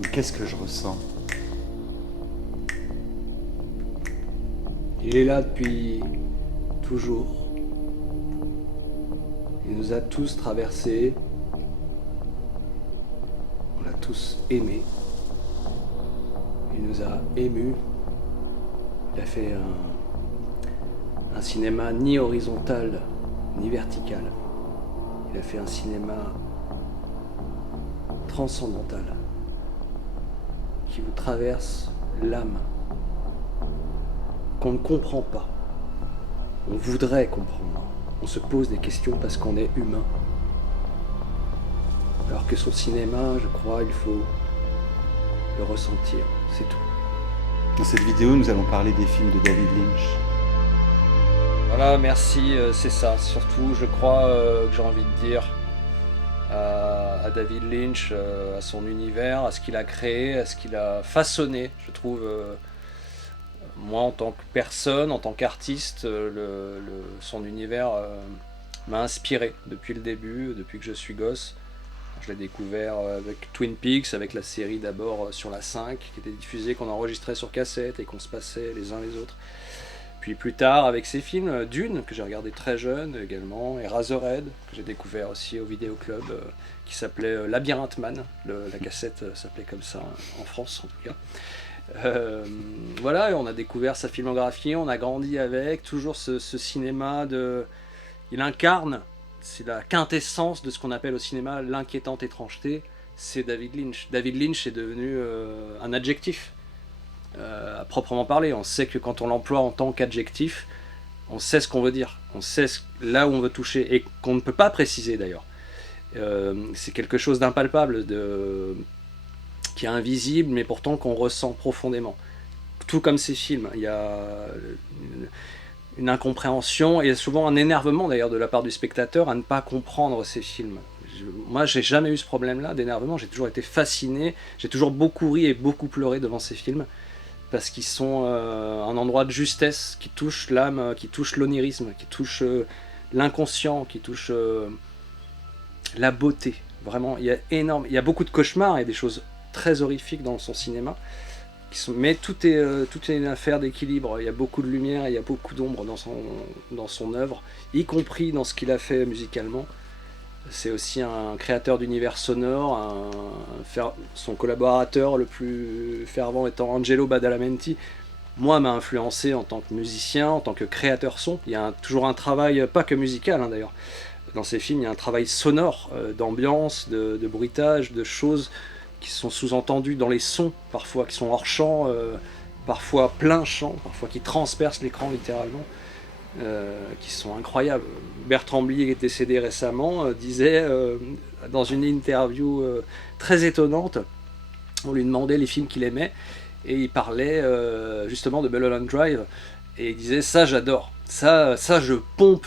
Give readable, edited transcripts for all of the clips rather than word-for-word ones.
Mais qu'est-ce que je ressens? Il est là depuis toujours. Il nous a tous traversés. On l'a tous aimé. Il nous a émus. Il a fait un cinéma ni horizontal ni vertical. Il a fait un cinéma transcendantal qui vous traverse l'âme, qu'on ne comprend pas. On voudrait comprendre. On se pose des questions parce qu'on est humain. Alors que son cinéma, je crois, il faut le ressentir, c'est tout. Dans cette vidéo, nous allons parler des films de David Lynch. Voilà, merci, c'est ça. Surtout, je crois que j'ai envie de dire à David Lynch, à son univers, à ce qu'il a créé, à ce qu'il a façonné. Je trouve, moi en tant que personne, en tant qu'artiste, son univers m'a inspiré depuis le début, depuis que je suis gosse. Je l'ai découvert avec Twin Peaks, avec la série d'abord sur la 5, qui était diffusée, qu'on enregistrait sur cassette et qu'on se passait les uns les autres. Puis plus tard, avec ses films, Dune, que j'ai regardé très jeune également, et Razorhead, que j'ai découvert aussi au Vidéoclub, qui s'appelait Labyrinthe Man. La cassette s'appelait comme ça, en France en tout cas. Voilà, et on a découvert sa filmographie, on a grandi avec, toujours ce cinéma de... Il incarne, c'est la quintessence de ce qu'on appelle au cinéma l'inquiétante étrangeté, c'est David Lynch. David Lynch est devenu un adjectif. À proprement parler, on sait que quand on l'emploie en tant qu'adjectif, on sait ce qu'on veut dire, on sait là où on veut toucher et qu'on ne peut pas préciser d'ailleurs. C'est quelque chose d'impalpable, qui est invisible mais pourtant qu'on ressent profondément. Tout comme ces films, il y a une incompréhension et souvent un énervement d'ailleurs de la part du spectateur à ne pas comprendre ces films. Moi, j'ai jamais eu ce problème-là d'énervement, j'ai toujours été fasciné, j'ai toujours beaucoup ri et beaucoup pleuré devant ces films. Parce qu'ils sont un endroit de justesse qui touche l'âme, qui touche l'onirisme, qui touche l'inconscient, qui touche la beauté. Vraiment, il y a beaucoup de cauchemars et des choses très horrifiques dans son cinéma. Mais tout est une affaire d'équilibre. Il y a beaucoup de lumière, il y a beaucoup d'ombre dans son œuvre, y compris dans ce qu'il a fait musicalement. C'est aussi un créateur d'univers sonore, son collaborateur le plus fervent étant Angelo Badalamenti. Moi, m'a influencé en tant que musicien, en tant que créateur son. Il y a toujours un travail, pas que musical d'ailleurs. Dans ces films, il y a un travail sonore, d'ambiance, de bruitage, de choses qui sont sous-entendues dans les sons, parfois qui sont hors champ, parfois plein champ, parfois qui transpercent l'écran littéralement. Qui sont incroyables. Bertrand Blier, qui est décédé récemment, disait dans une interview très étonnante, on lui demandait les films qu'il aimait, et il parlait justement de Mulholland Drive, et il disait ça j'adore, ça je pompe,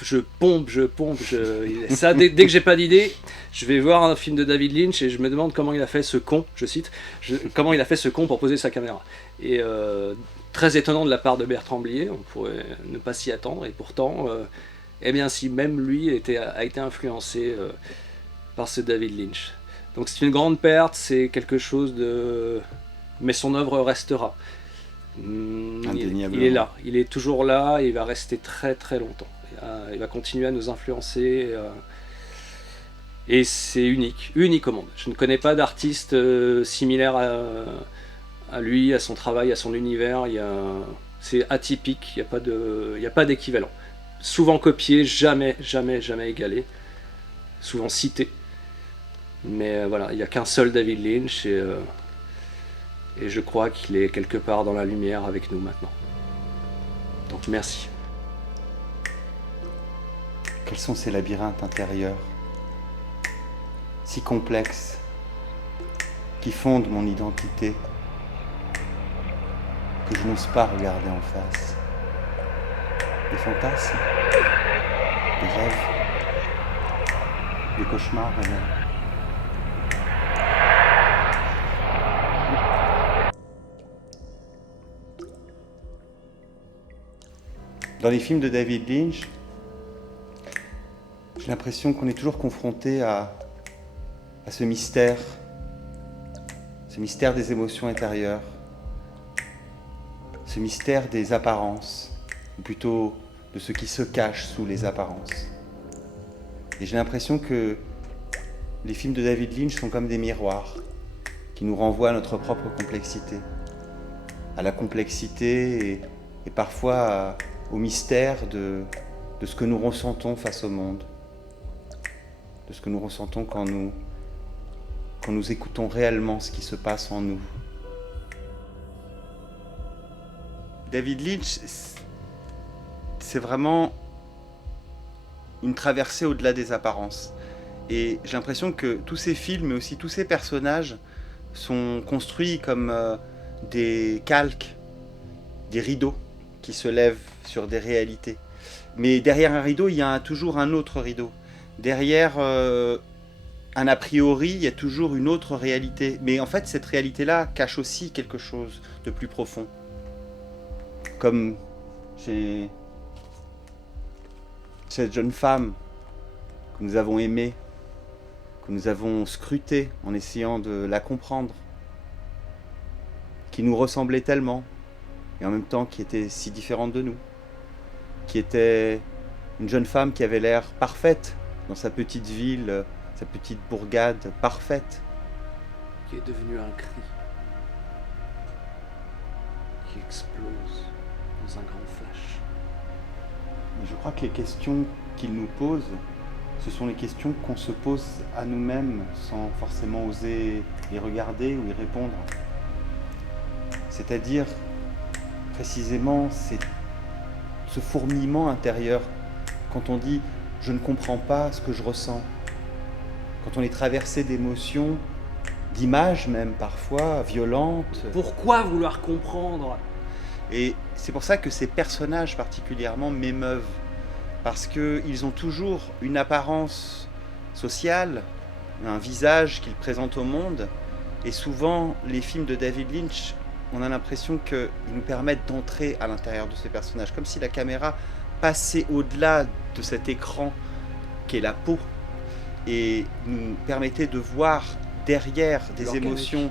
ça dès que j'ai pas d'idée, je vais voir un film de David Lynch et je me demande comment il a fait ce con, je cite, comment il a fait ce con pour poser sa caméra. Et très étonnant de la part de Bertrand Blier, on pourrait ne pas s'y attendre, et pourtant, eh bien si même lui a été influencé par ce David Lynch. Donc c'est une grande perte, c'est quelque chose de... Mais son œuvre restera. Il est là, il est toujours là, et il va rester très très longtemps. Il va continuer à nous influencer, et c'est unique au monde. Je ne connais pas d'artiste similaire à lui, à son travail, à son univers. C'est atypique, il n'y a pas d'équivalent. Souvent copié, jamais égalé. Souvent cité. Mais voilà, il n'y a qu'un seul David Lynch, et je crois qu'il est quelque part dans la lumière avec nous maintenant. Donc merci. Quels sont ces labyrinthes intérieurs, si complexes, qui fondent mon identité, que je n'ose pas regarder en face? Des fantasmes, des rêves, des cauchemars réels. Dans les films de David Lynch, j'ai l'impression qu'on est toujours confronté à ce mystère ce mystère des émotions intérieures, ce mystère des apparences, ou plutôt de ce qui se cache sous les apparences. Et j'ai l'impression que les films de David Lynch sont comme des miroirs qui nous renvoient à notre propre complexité, à la complexité et parfois au mystère de ce que nous ressentons face au monde, de ce que nous ressentons quand nous écoutons réellement ce qui se passe en nous. David Lynch, c'est vraiment une traversée au-delà des apparences. Et j'ai l'impression que tous ces films, mais aussi tous ces personnages, sont construits comme des calques, des rideaux qui se lèvent sur des réalités. Mais derrière un rideau, il y a toujours un autre rideau. Derrière un a priori, il y a toujours une autre réalité. Mais en fait, cette réalité-là cache aussi quelque chose de plus profond. Comme chez cette jeune femme que nous avons aimée, que nous avons scrutée en essayant de la comprendre, qui nous ressemblait tellement, et en même temps qui était si différente de nous, qui était une jeune femme qui avait l'air parfaite dans sa petite ville, sa petite bourgade parfaite, qui est devenu un cri, qui explose dans un grand flash. Je crois que les questions qu'il nous pose, ce sont les questions qu'on se pose à nous-mêmes sans forcément oser les regarder ou y répondre. C'est-à-dire, précisément, c'est ce fourmillement intérieur quand on dit « je ne comprends pas ce que je ressens », quand on est traversé d'émotions, d'images même parfois violentes. Pourquoi vouloir comprendre ? Et c'est pour ça que ces personnages particulièrement m'émeuvent, parce qu'ils ont toujours une apparence sociale, un visage qu'ils présentent au monde, et souvent les films de David Lynch, on a l'impression qu'ils nous permettent d'entrer à l'intérieur de ces personnages, comme si la caméra passait au-delà de cet écran qu'est la peau, et nous permettait de voir derrière des émotions,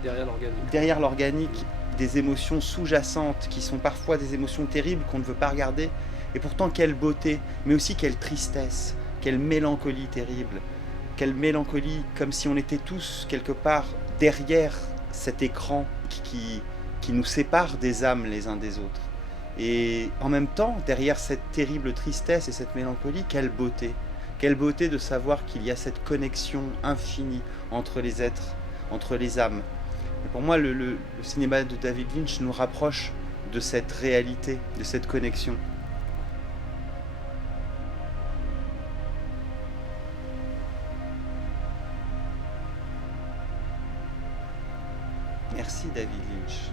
derrière l'organique, des émotions sous-jacentes qui sont parfois des émotions terribles qu'on ne veut pas regarder, et pourtant quelle beauté, mais aussi quelle tristesse, quelle mélancolie terrible, quelle mélancolie, comme si on était tous quelque part derrière cet écran qui nous sépare des âmes les uns des autres. Et en même temps, derrière cette terrible tristesse et cette mélancolie, quelle beauté de savoir qu'il y a cette connexion infinie entre les êtres, entre les âmes. Et pour moi, le cinéma de David Lynch nous rapproche de cette réalité, de cette connexion. Merci David Lynch.